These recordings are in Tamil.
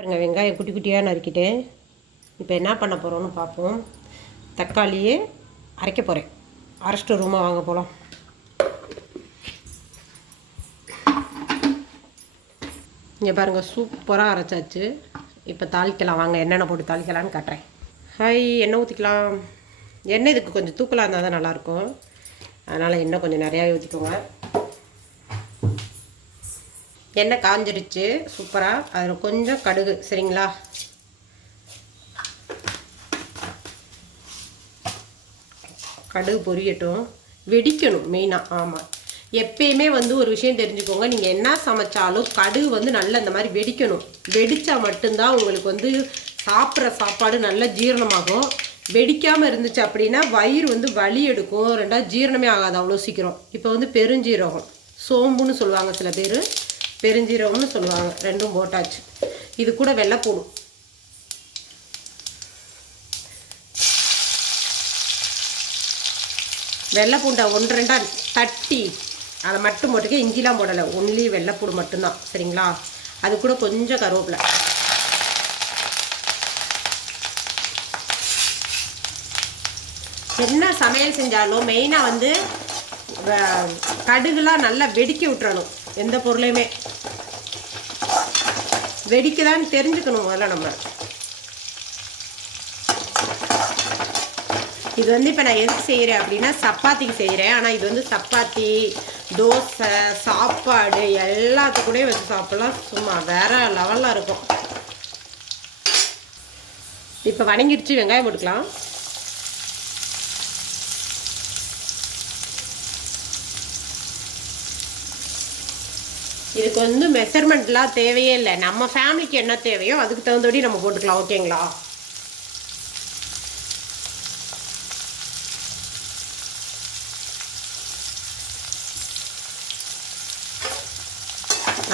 பாருங்க, வெங்காயம் குட்டி குட்டியாக நறுக்கிட்டேன். இப்போ என்ன பண்ண போகிறோன்னு பார்ப்போம். தக்காளியே அரைக்க போகிறேன். அரைச்சிட்டு ரூமாக வாங்க போகலாம். இங்கே பாருங்கள், சூப்பராக அரைச்சாச்சு. இப்போ தாளிக்கலாம் வாங்க. என்னென்ன போட்டு தாளிக்கலான்னு காட்டுறேன். எண்ணெய் ஊற்றிக்கலாம். எண்ணெய் இதுக்கு கொஞ்சம் தூக்கலாக இருந்தால் தான் நல்லாயிருக்கும். அதனால் எண்ணெய் கொஞ்சம் நிறையா ஊற்றிக்கோங்க. எண்ணெய் காஞ்சிருச்சு சூப்பராக. அதில் கொஞ்சம் கடுகு, சரிங்களா? கடுகு பொரியட்டும். வெடிக்கணும் மெயினாக. ஆமாம், எப்பயுமே ஒரு விஷயம் தெரிஞ்சுக்கோங்க. நீங்கள் என்ன சமைச்சாலும் கடுகு நல்ல இந்த மாதிரி வெடிக்கணும். வெடித்தா மட்டும்தான் உங்களுக்கு சாப்பிட்ற சாப்பாடு நல்லா ஜீரணமாகும். வெடிக்காமல் இருந்துச்சு அப்படின்னா வயிறு வலி எடுக்கும். ரெண்டாவது ஜீரணமே ஆகாது அவ்வளோ சீக்கிரம். இப்போ பெருஞ்சீரகம், சோம்புன்னு சொல்லுவாங்க சில பேர், பெருஞ்சீரகம்னு சொல்லுவாங்க. ரெண்டும் போட்டாச்சு. இது கூட வெள்ளைப்பூடு, வெள்ளைப்பூண்டை 1-2 தட்டி அதை மட்டும் போட்டுக்க. இஞ்சிலாம் போடலை, ஒன்லி வெள்ளைப்பூடு மட்டும்தான், சரிங்களா? அது கூட கொஞ்சம் கருவேப்பிலை. என்ன சமையல் செஞ்சாலும் மெயினாக கடுகுலாம் நல்லா வெடிக்க விட்டுறணும். எந்த பொருளையுமே வெடிக்கதான்னு தெரிஞ்சுக்கணும் முதல்ல நம்ம. இது இப்போ நான் எதுக்கு செய்கிறேன் அப்படின்னா சப்பாத்திக்கு செய்கிறேன். ஆனால் இது சப்பாத்தி, தோசை, சாப்பாடு எல்லாத்துக்கூடயும் வச்சு சாப்பிட்லாம். சும்மா வேற லெவலில் இருக்கும். இப்போ வணங்கிடுச்சு. வெங்காயம் போட்டுக்கலாம். இதுக்கு மெஷர்மெண்ட்லாம் தேவையே இல்லை. நம்ம ஃபேமிலிக்கு என்ன தேவையோ அதுக்கு தகுந்தபடி நம்ம போட்டுக்கலாம். ஓகேங்களா?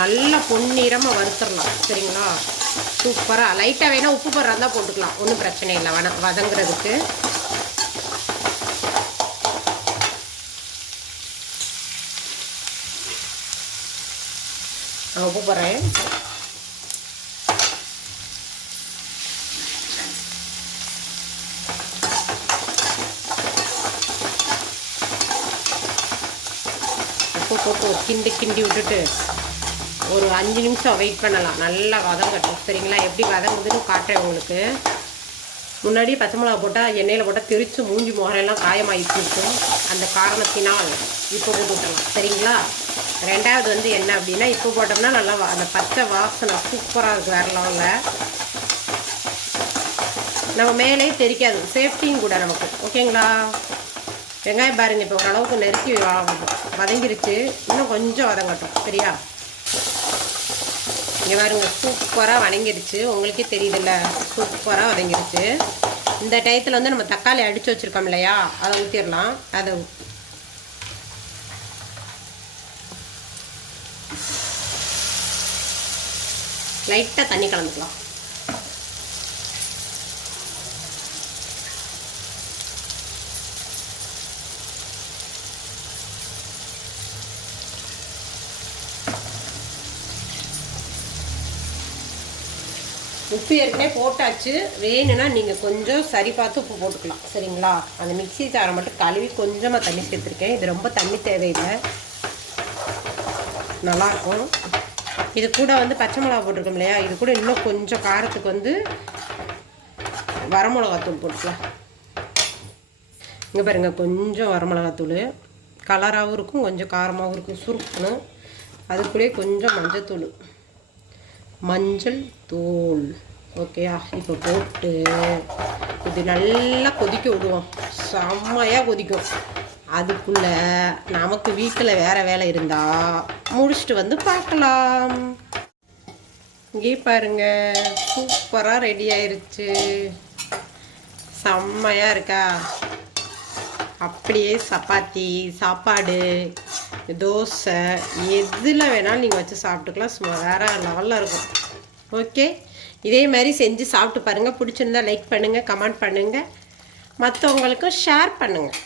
நல்லா பொன்னிறமாக வறுத்துடலாம், சரிங்களா? சூப்பராக. லைட்டாக வேணால் உப்பு போடுறா தான் போட்டுக்கலாம், ஒன்றும் பிரச்சனை இல்லை. வதங்குறதுக்கு நான் உப்பு போடுறேன். உப்பு போட்டு கிண்டி விட்டுட்டு ஒரு 5 நிமிஷம் வெயிட் பண்ணலாம். நல்லா வதங்கட்டும், சரிங்களா? எப்படி வதங்குதுன்னு காட்டுறேன் உங்களுக்கு. முன்னாடி பச்சை மிளகா போட்டால் எண்ணெயில் போட்டால் தெரிச்சு மூஞ்சி முகரெல்லாம் காயமாகிட்டு இருக்கும். அந்த காரணத்தினால் இப்போ போட்டு விட்டலாம், சரிங்களா? ரெண்டாவது என்ன அப்படின்னா, இப்போ போட்டோம்னா நல்லா அந்த பச்சை வாசனை சூப்பராக இருக்குது, வேறு லெவலில். நம்ம மேலே தெரிக்காது, சேஃப்டியும் கூட நமக்கு. ஓகேங்களா? வெங்காயம் பாருங்கள், இப்போ ஓரளவுக்கு நெருக்கி வதங்கிருச்சு. இன்னும் கொஞ்சம் வதங்கட்டும், சரியா? இங்கே பாருங்க, சூப்பராக வதங்கிருச்சு. உங்களுக்கே தெரியுதுல்ல, சூப்பராக வதங்கிருச்சு. இந்த டயத்தில் நம்ம தக்காளி அடித்து வச்சுருக்கோம் இல்லையா, அதை ஊற்றிடலாம். அதை லைட்டாக தண்ணி கலந்துக்கலாம். உப்பு ஏற்கனவே போட்டாச்சு. வேணும்னா நீங்கள் கொஞ்சம் சரி பார்த்து உப்பு போட்டுக்கலாம், சரிங்களா? அந்த மிக்ஸி ஜாரை மட்டும் கழுவி கொஞ்சமாக தண்ணி சேர்த்துருக்கேன். இது ரொம்ப தண்ணி தேவையில்லை, நல்லாயிருக்கும். இது கூட பச்சை மிளகா போட்டிருக்கோம் இல்லையா, இது கூட இன்னும் கொஞ்சம் காரத்துக்கு வரமிளகாத்தூள் போட்டுக்கலாம். இங்கே பாருங்கள், கொஞ்சம் வரமிளகாத்தூள் கலராகவும் இருக்கும், கொஞ்சம் காரமாகவும் இருக்கும், சுருக்கணும். அது கூட கொஞ்சம் மஞ்சள் தூள். ஓகேயா? இப்போ போட்டு இது நல்லா கொதிக்க விடுவோம். செம்மையாக கொதிக்கும். அதுக்குள்ளே நமக்கு வீட்டில் வேறு வேலை இருந்தால் முடிச்சுட்டு பார்க்கலாம். இங்கே பாருங்கள், சூப்பராக ரெடி ஆயிடுச்சு. செம்மையாக இருக்கா? அப்படியே சப்பாத்தி, சாப்பாடு, தோசை எதில் வேணாலும் நீங்கள் வச்சு சாப்பிட்டுக்கலாம். சும்மா வேறு லெவலில் இருக்கும். ஓகே, இதே மாதிரி செஞ்சு சாப்பிட்டு பாருங்கள். பிடிச்சிருந்தா லைக் பண்ணுங்கள், கமெண்ட் பண்ணுங்கள், மற்றவங்களுக்கும் ஷேர் பண்ணுங்கள்.